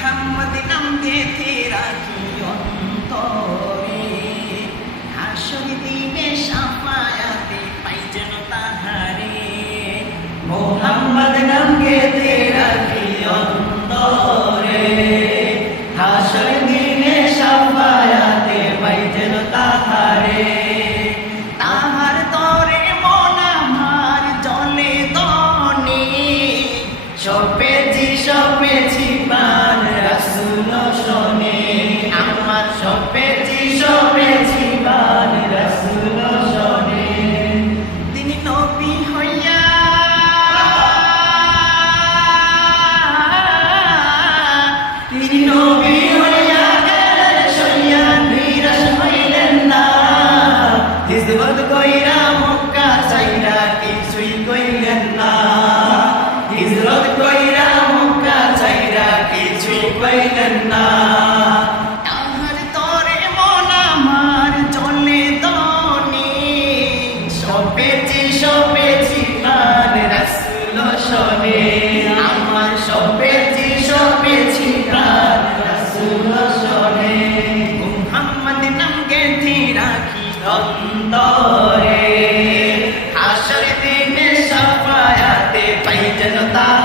মোহাম্মদ নাম রাখি অন্তরে। হাসর দিনে সাফায়াতে পাই যেন তাহারে। মোহাম্মদ নাম গেথে রাখি অন্তরে। হাসর দিনে সাফায়াতে পাই যেন তাহারে। তাহার তরে জলে সপেছি হিজরত কইরা মক্কা চাইরা কিছুই কইলেন না। হিজরত কইরা মক্কা চাইরা কিছুই কইলেন না। তরে আমার চলে দনে। সপেছি সপেছি প্রাণ রাসুল শোনে আমার সপেছি সপেছি সুন্দরে। হাসর দিনে সফায়াতে পাই যেন তার